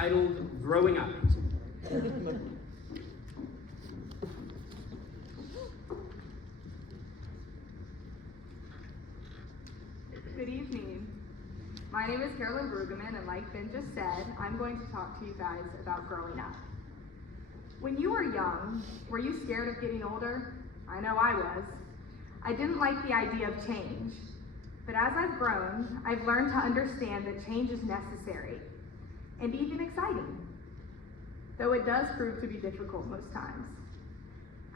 titled Growing Up. Good evening. My name is Carolyn Brueggeman, and like Ben just said, I'm going to talk to you guys about growing up. When you were young, were you scared of getting older? I know I was. I didn't like the idea of change, but as I've grown, I've learned to understand that change is necessary and even exciting, though it does prove to be difficult most times.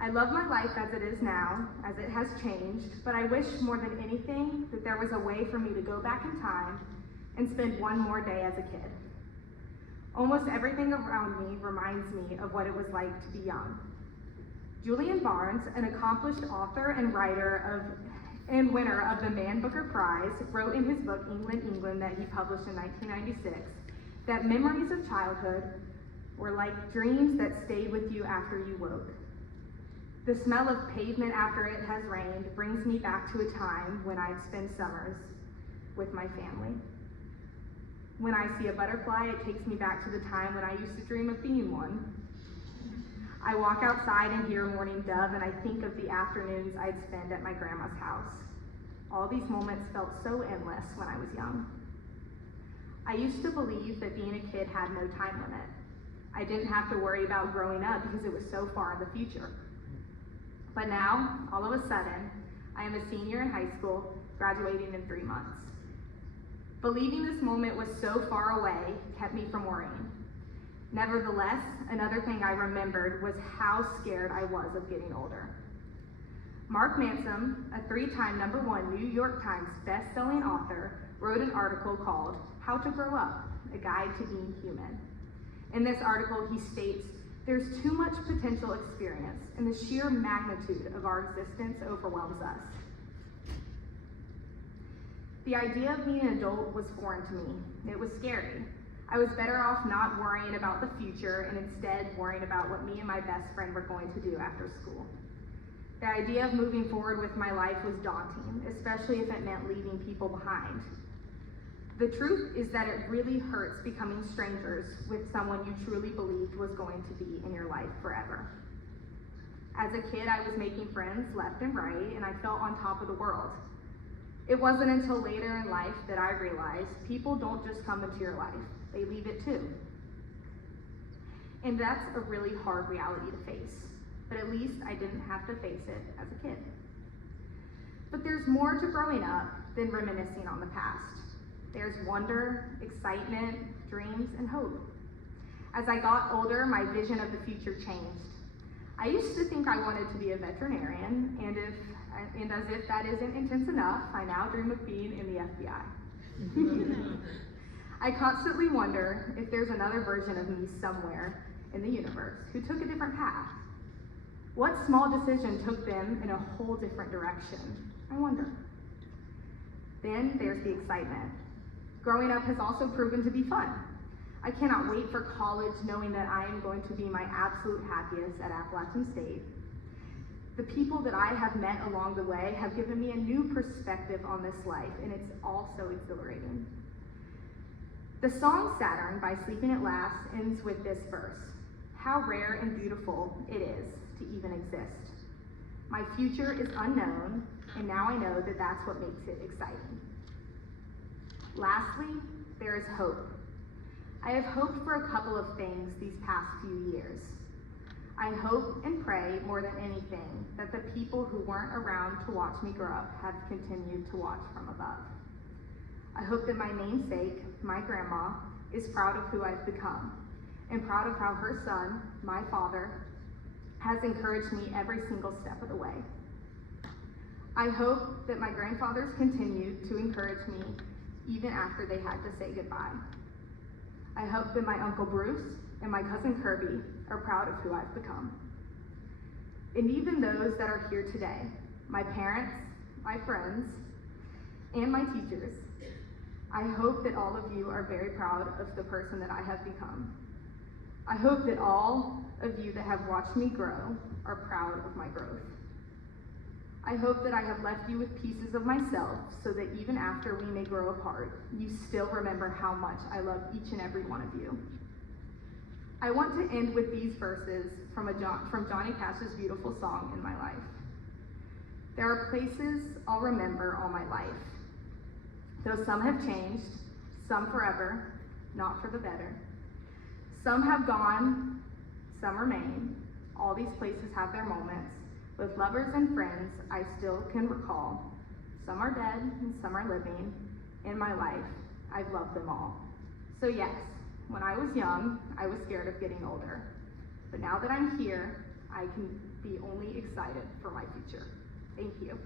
I love my life as it is now, as it has changed, but I wish more than anything that there was a way for me to go back in time and spend one more day as a kid. Almost everything around me reminds me of what it was like to be young. Julian Barnes, an accomplished author and writer and winner of the Man Booker Prize, wrote in his book, England, England, that he published in 1996, that memories of childhood were like dreams that stayed with you after you woke. The smell of pavement after it has rained brings me back to a time when I'd spend summers with my family. When I see a butterfly, it takes me back to the time when I used to dream of being one. I walk outside and hear morning dove, and I think of the afternoons I'd spend at my grandma's house. All these moments felt so endless when I was young. I used to believe that being a kid had no time limit. I didn't have to worry about growing up because it was so far in the future. But now, all of a sudden, I am a senior in high school, graduating in 3 months. Believing this moment was so far away kept me from worrying. Nevertheless, another thing I remembered was how scared I was of getting older. Mark Manson, a 3-time #1 New York Times best-selling author, wrote an article called How to Grow Up, A Guide to Being Human. In this article, he states, "There's too much potential experience, and the sheer magnitude of our existence overwhelms us." The idea of being an adult was foreign to me. It was scary. I was better off not worrying about the future and instead worrying about what me and my best friend were going to do after school. The idea of moving forward with my life was daunting, especially if it meant leaving people behind. The truth is that it really hurts becoming strangers with someone you truly believed was going to be in your life forever. As a kid, I was making friends left and right, and I felt on top of the world. It wasn't until later in life that I realized people don't just come into your life, they leave it too. And that's a really hard reality to face, but at least I didn't have to face it as a kid. But there's more to growing up than reminiscing on the past. There's wonder, excitement, dreams, and hope. As I got older, my vision of the future changed. I used to think I wanted to be a veterinarian, and as if that isn't intense enough, I now dream of being in the FBI. I constantly wonder if there's another version of me somewhere in the universe who took a different path. What small decision took them in a whole different direction? I wonder. Then there's the excitement. Growing up has also proven to be fun. I cannot wait for college, knowing that I am going to be my absolute happiest at Appalachian State. The people that I have met along the way have given me a new perspective on this life, and it's also exhilarating. The song Saturn by Sleeping at Last ends with this verse: "How rare and beautiful it is to even exist. My future is unknown, and now I know that that's what makes it exciting." Lastly, there is hope. I have hoped for a couple of things these past few years. I hope and pray more than anything that the people who weren't around to watch me grow up have continued to watch from above. I hope that my namesake, my grandma, is proud of who I've become and proud of how her son, my father, has encouraged me every single step of the way. I hope that my grandfathers continued to encourage me even after they had to say goodbye. I hope that my Uncle Bruce and my cousin Kirby are proud of who I've become. And even those that are here today, my parents, my friends, and my teachers, I hope that all of you are very proud of the person that I have become. I hope that all of you that have watched me grow are proud of my growth. I hope that I have left you with pieces of myself so that even after we may grow apart, you still remember how much I love each and every one of you. I want to end with these verses from Johnny Cash's beautiful song, In My Life. There are places I'll remember all my life, though some have changed, some forever, not for the better. Some have gone, some remain. All these places have their moments. With lovers and friends I still can recall. Some are dead and some are living. In my life, I've loved them all. So yes, when I was young, I was scared of getting older. But now that I'm here, I can be only excited for my future. Thank you.